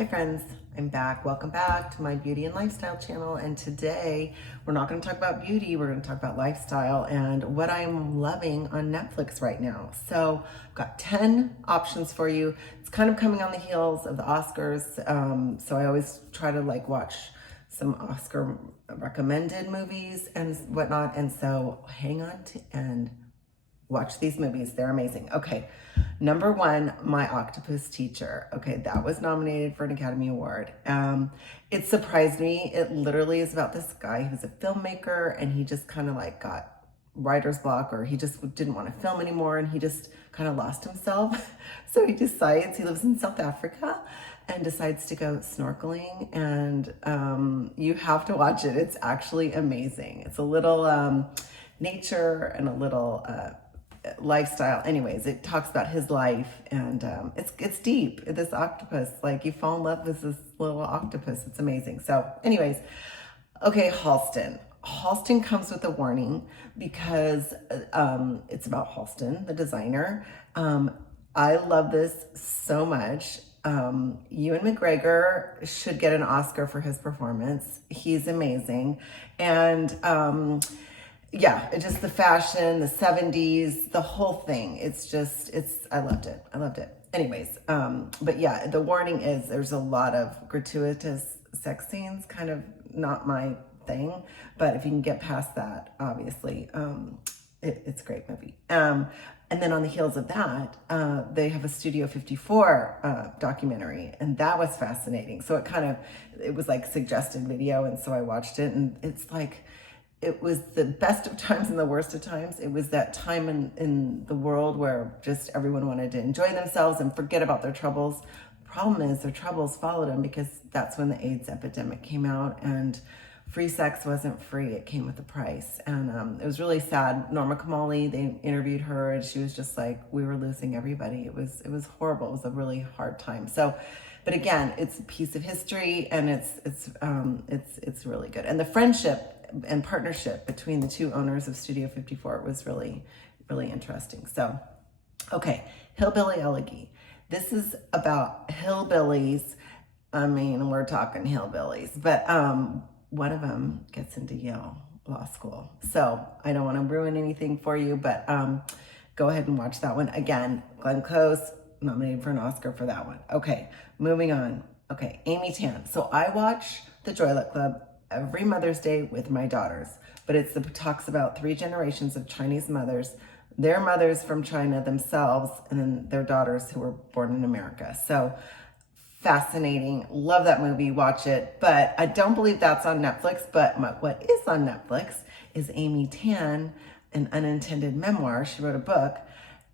Hi friends, I'm back. Welcome back to my beauty and lifestyle channel. And today we're not going to talk about beauty, we're going to talk about lifestyle and what I'm loving on Netflix right now. So I've got 10 options for you. It's kind of coming on the heels of the Oscars. So I always try to watch some Oscar recommended movies and whatnot. And so hang on to end. Watch these movies. They're amazing. Okay. Number one, My Octopus Teacher. Okay. That was nominated for an Academy Award. It surprised me. It literally is about this guy who's a filmmaker and he just kind of got writer's block, or he just didn't want to film anymore. And he just kind of lost himself. So he lives in South Africa and decides to go snorkeling. And you have to watch it. It's actually amazing. It's a little nature and a little lifestyle. Anyways, it talks about his life, and it's deep. This octopus, you fall in love with this little octopus. It's amazing. So anyways, okay, Halston comes with a warning because it's about Halston, the designer. I love this so much. Ewan McGregor should get an Oscar for his performance. He's amazing. And yeah, it's just the fashion, the 70s, the whole thing. I loved it. Anyways, but yeah, the warning is there's a lot of gratuitous sex scenes, kind of not my thing, but if you can get past that, obviously, it's a great movie. And then on the heels of that, they have a Studio 54 documentary, and that was fascinating. So it was suggested video, and so I watched it, and it was the best of times and the worst of times. It was that time in the world where just everyone wanted to enjoy themselves and forget about their troubles. The problem is their troubles followed them because that's when the AIDS epidemic came out, and free sex wasn't free. It came with a price. And it was really sad. Norma Kamali, they interviewed her, and she was just like, we were losing everybody. It was horrible. It was a really hard time. So, but again, it's a piece of history, and it's really good. And the friendship and partnership between the two owners of Studio 54 was really, really interesting. So, okay, Hillbilly Elegy. This is about hillbillies. I mean, we're talking hillbillies, but one of them gets into Yale Law School. So I don't want to ruin anything for you, but go ahead and watch that one. Again, Glenn Close, nominated for an Oscar for that one. Okay, moving on. Okay, Amy Tan. So I watch The Joy Luck Club every Mother's Day with my daughters, but it talks about 3 generations of Chinese mothers, their mothers from China themselves, and then their daughters who were born in America. So fascinating. Love that movie. Watch it. But I don't believe that's on Netflix. But what is on Netflix is Amy Tan, an unintended memoir. She wrote a book,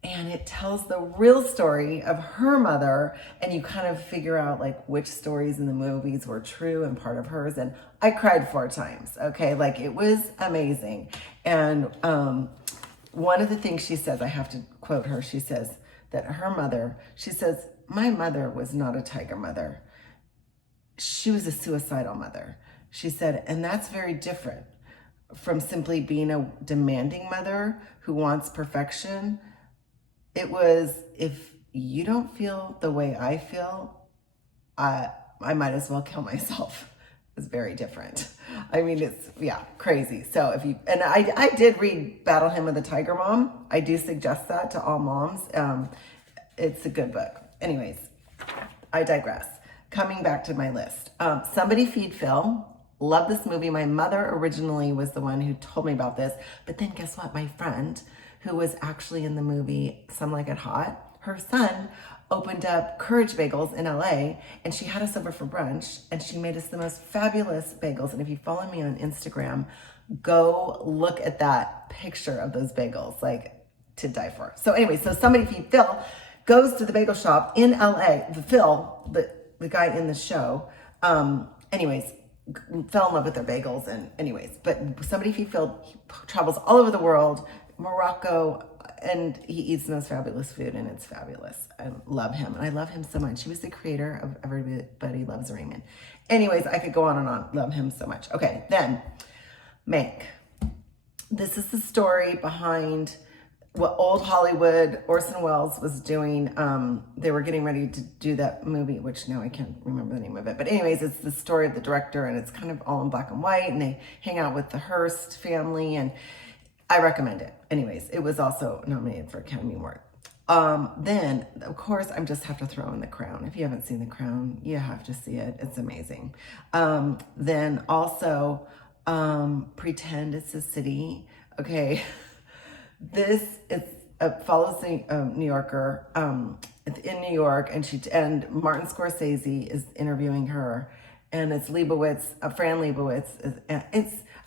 and it tells the real story of her mother, and you kind of figure out which stories in the movies were true and part of hers. And I cried 4 times. Okay, it was amazing. And one of the things she says, I have to quote her. She says that her mother, she says, my mother was not a tiger mother. She was a suicidal mother. She said, and that's very different from simply being a demanding mother who wants perfection. It was, if you don't feel the way I feel, I might as well kill myself. It's very different. I mean, it's, yeah, crazy. So and I did read Battle Hymn of the Tiger Mom. I do suggest that to all moms. It's a good book. Anyways, I digress. Coming back to my list. Somebody Feed Phil. Love this movie. My mother originally was the one who told me about this. But then guess what? My friend, who was actually in the movie Some Like It Hot, her son opened up Courage Bagels in LA, and she had us over for brunch, and she made us the most fabulous bagels. And if you follow me on Instagram, go look at that picture of those bagels, to die for. So anyway, so Somebody Feed Phil goes to the bagel shop in LA. Phil, the guy in the show, anyways, fell in love with their bagels. And anyways, but Somebody Feed Phil, he travels all over the world, Morocco, and he eats the most fabulous food, and it's fabulous. I love him, and I love him so much. He was the creator of Everybody Loves Raymond. Anyways, I could go on and on. Love him so much. Okay, then Mank. This is the story behind what old Hollywood, Orson Welles was doing. They were getting ready to do that movie, which now I can't remember the name of it. But anyways, it's the story of the director, and it's kind of all in black and white, and they hang out with the Hearst family, and I recommend it. Anyways, it was also nominated for Academy Award. Then, of course, I just have to throw in The Crown. If you haven't seen The Crown, you have to see it. It's amazing. Then also, Pretend It's a City. Okay. This is follows the New Yorker in New York, and Martin Scorsese is interviewing her, and it's Leibowitz, Fran Lebowitz.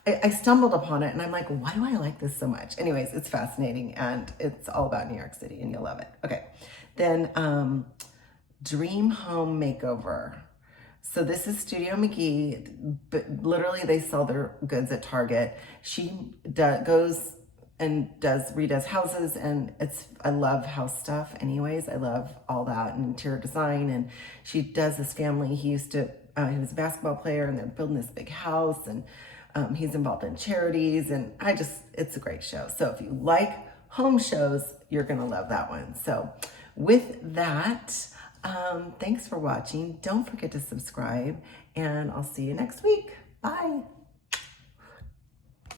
I stumbled upon it, and I'm like, why do I like this so much? Anyways, it's fascinating, and it's all about New York City, and you'll love it. Okay, then Dream Home Makeover. So this is Studio McGee, but literally they sell their goods at Target. She goes and redoes houses, and I love house stuff anyways. I love all that and interior design, and she does this family. He was a basketball player, and they're building this big house, and he's involved in charities, and it's a great show. So if you like home shows, you're gonna love that one. So with that, thanks for watching. Don't forget to subscribe, and I'll see you next week. Bye.